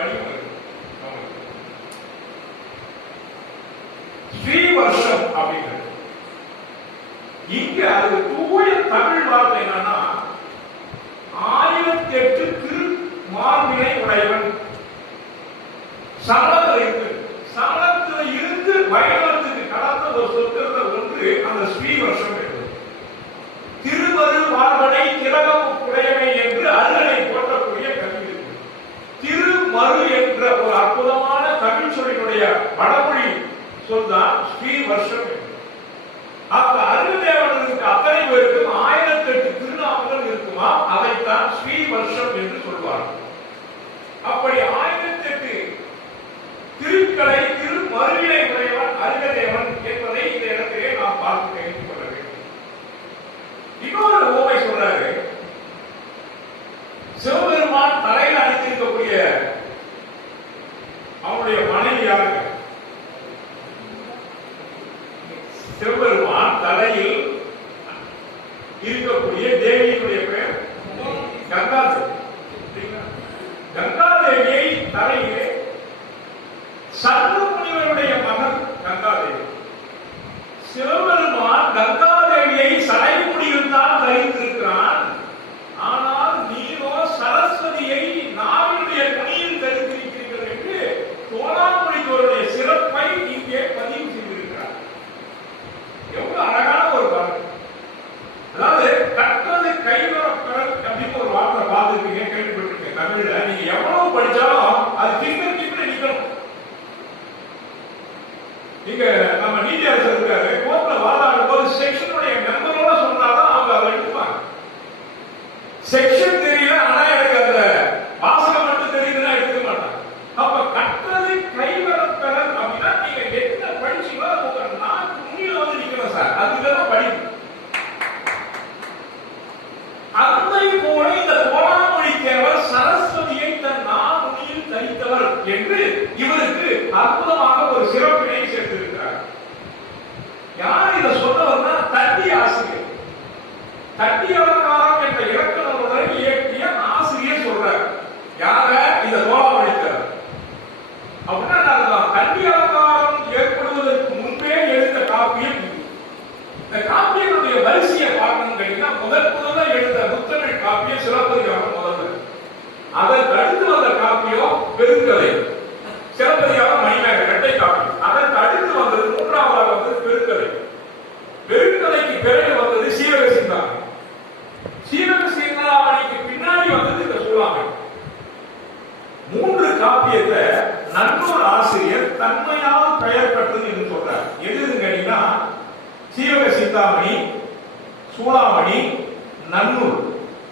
படிப்பு ஸ்ரீ வருஷம் அப்படிங்கிறது. இங்க அது தூய தமிழ் வார்த்தை என்னன்னா 1008 திரு மார்பினை உடையவன். சமணத்தில் இருக்கு, சமணத்தில் இருந்து வைணவத்துக்கு கடந்த ஒரு சொற்கிறத ஒன்று அந்த ஸ்ரீ வருஷம் என்பது. திருவரு மார்பனை திலகம் உடையவை என்று அருகனை போற்றக்கூடிய கல்வி இருக்கு. திருமரு என்ற ஒரு அற்புதமான தமிழ் சொல்லினுடைய வடமொழி சொல்தான் ஸ்ரீ வருஷம். அப்ப அருள்தேவனுக்கு அத்தனை பேருக்கும் 1008 திருநாமங்கள் இருக்குமா, அதைத்தான் ஸ்ரீ வருஷம் என்று சொல்வார்கள். அப்படி 1008 திருக்களை திருமருவினை உடையவன் அருகதேவன் என்பதை இந்த இடத்திலே நாம் பார்த்து தெரிந்து கொள்ள வேண்டும். இன்னொரு ஓமை சொல்றாரு. சிவபெருமான் தலையில் அணிந்திருக்கக்கூடிய அவனுடைய மனைவி யாருங்க? சிவபெருமான் தலையில் இருக்கக்கூடிய தேவியினுடைய பெயர் கங்காதேவி. கங்காதேவியை தலையிலே சர்வ முனிவருடைய மகன் கங்காதேவி. சிவபெருமான் கங்காதேவியை சடைமுடியில் தான் தரித்திருக்கிறான். ஆனால் நீரோ சரஸ்வதியை நாவினுடைய முனியில் தரித்திருக்கிறீர்கள் என்று தோளாமுடித்தோருடைய சிறப்பை இங்கே பதிவு செய்திருக்கிறார். எவ்வளவு அழகான ஒரு வார்த்தை. அதாவது கற்றது கைவரப்பெறல் அப்படின்னு ஒரு வார்த்தை பார்த்துருக்கீங்க, கேள்விப்பட்டிருக்கீங்க. தமிழ்ல நீங்க எவ்வளவு படிச்சாலும் அது திங்க நிக்கணும். இங்க நம்ம நீதி அரசர் இருக்காரு, கோர்ட்ல வாதாடும் போது செக்ஷனுடைய மெம்பரோட சொன்னாதான் அவங்க அதை எடுப்பாங்க. செக்ஷன் தெரியல, ஆனா எனக்கு அந்த வாசகம் மட்டும் தெரியுதுன்னா எடுத்துக்க மாட்டாங்க. அப்ப கற்றது கைவரப்பெறல் அப்படின்னா நீங்க என்ன படிச்சீங்களோ உங்க நாக்கு முன்னில வந்து நிக்கணும் சார், அதுதான் படிப்பு. அத்தை போல இந்த தோளாமொழி தேவர் சரஸ்வதியை தன் நாமுனியில் தரித்தவர் என்று இவருக்கு அற்புதமாக ஒரு சிறப்பினை சேர்த்திருக்கிறார். யார் இதை சொன்னவர்னா தட்டி ஆசிரியர். தட்டி அலங்காரம் என்ற இலக்கண நூலை இயற்றிய ஆசிரியர் சொல்றார். யார? இந்த தோளாமொழி தேவர். அப்படின்னா தட்டி அலங்காரம் ஏற்படுவதற்கு முன்பே எழுந்த காப்பியம். இந்த காப்பியனுடைய வரிசையை பார்க்கணும் கேட்டீங்கன்னா முதல்ல எழுந்த முத்தமிழ் காப்பியம் சிலப்பதிகாரம் முதல்ல. அதற்கு அடுத்து வந்த காப்பியம் பெருங்கதை, சிலப்பதிகாரம் மணிமேக இரட்டை காப்பியம். அதற்கு அடுத்து வந்தது மூன்றாவதாக வந்தது பெருங்கதை. பெருங்கதைக்கு பிறகு வந்தது சீவக சிந்தாமணி. சீவக சிந்தாமணிக்கு பின்னாடி வந்தது இந்த சூளாமணி. 3 காப்பியத்தை நன்னூர் ஆசிரியர் தன்மையால் பெயர் பெற்றது என்று சொல்றார். எதுன்னு கேட்டீங்கன்னா சீவக சிந்தாமணி, சூளாமணி, நன்னூர்,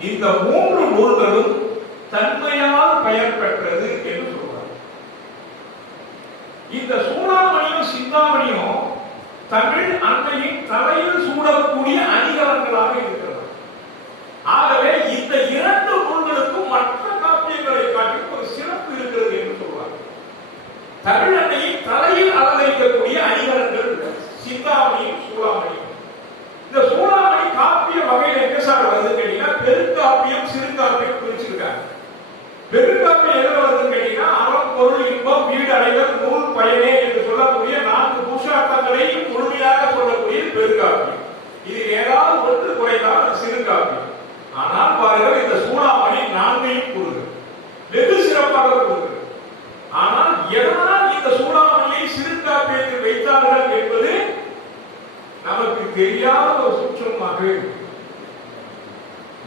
இந்த 3 நூல்களும் தன்மையால் பெயர் பெற்றது என்று சொல்றார். இந்த சூளாமணியும் சிந்தாமணியும் தமிழ் அன்னையின் தலையில் சூடக்கூடிய அணிகலன்களாக இருக்கிறது. ஆகவே இந்த 2 நூல்களுக்கும் மற்ற காப்பியங்களை காட்டி ஒரு சிறப்பு இருக்கிறது என்று சொல்வார். தமிழ் அன்னையின் தலையில் அலங்கரிக்கக்கூடிய அணிகலன்கள் சிந்தாமணியும் சூளாமணியும். இந்த சூளாமணி காப்பிய வகையில் எங்க சார் வருது கேட்டீங்கன்னா பெருங்காப்பியம் சிறுகாப்பியம் பிரிச்சிருக்காங்க. பெருங்காப்பியம் எதுல வருதுன்னு கேட்டீங்கன்னா அறம் பொருள் இன்பம் வீடு அடைதல் நூல் பயனே என்று சொல்லக்கூடிய 4 புருஷார்த்தங்களை முழுமையாக சொல்லக்கூடிய பெருங்காப்பியம். இது ஏதாவது ஒன்று குறைந்தால் அது சிறுகாப்பியம். ஆனால் பாருங்கள் இந்த சூளாமணி 4ஐயும் கூறுது, வெகு சிறப்பாக கூறுது. ஆனால் எதனால் இந்த சூளாமணியை சிறுகாப்பியத்தில் வைத்தார்கள் என்பது நமக்கு தெரியாத ஒரு சூட்சமாக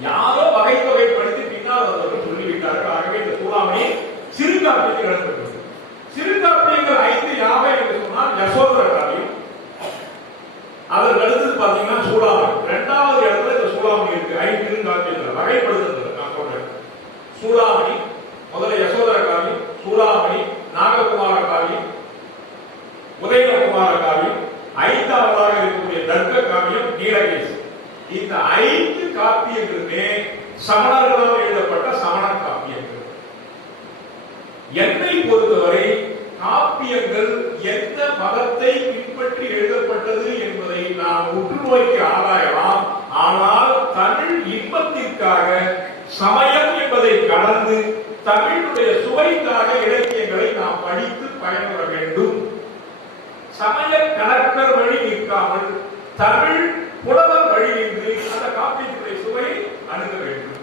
யாரோ வகை தொகைப்படுத்தி பின்னால் அவர்கள் சொல்லிவிட்டார்கள். ஆகவே இந்த சூளாமணி சிறுகாப்பியத்தில் இடம்பெற்றது. சிறுகாப்பியங்கள் 5 யாவை என்று சொன்னால் யசோதர காவியம், அதற்கு அடுத்தது பாத்தீங்கன்னா சூளாமணி. 2வது இடத்துல இந்த சூளாமணி இருக்கு. 5 சிறுகாப்பியங்கள் வகைப்படுத்துறது நான் சொல்றேன். சூளாமணி முதல்ல யசோதர காவியம், சூளாமணி, நாககுமார காவியம், உதயகுமார காவியம், 5வதாக இருக்கக்கூடிய தர்க்க காவியம், நீலகேசி. இந்த 5 காப்பியங்களுமே சமணர்களால் எழுதப்பட்ட சமண காப்பியங்கள். என்னை பொறுத்தவரை காப்பியங்கள் எந்த மதத்தை பின்பற்றி எழுதப்பட்டது என்பதை நாம் உற்று நோக்கி ஆராயலாம். ஆனால் தமிழ் இன்பத்திற்காக சமயம் என்பது என்பதை கடந்து தமிழுடைய சுவைக்காக இலக்கியங்களை நாம் படித்து பயன்பெற வேண்டும். சமய கலக்கர் வழி நிற்காமல் தமிழ் புலவர் வழி நின்று அந்த காப்பியத்துடைய சுவையை அணுக வேண்டும்.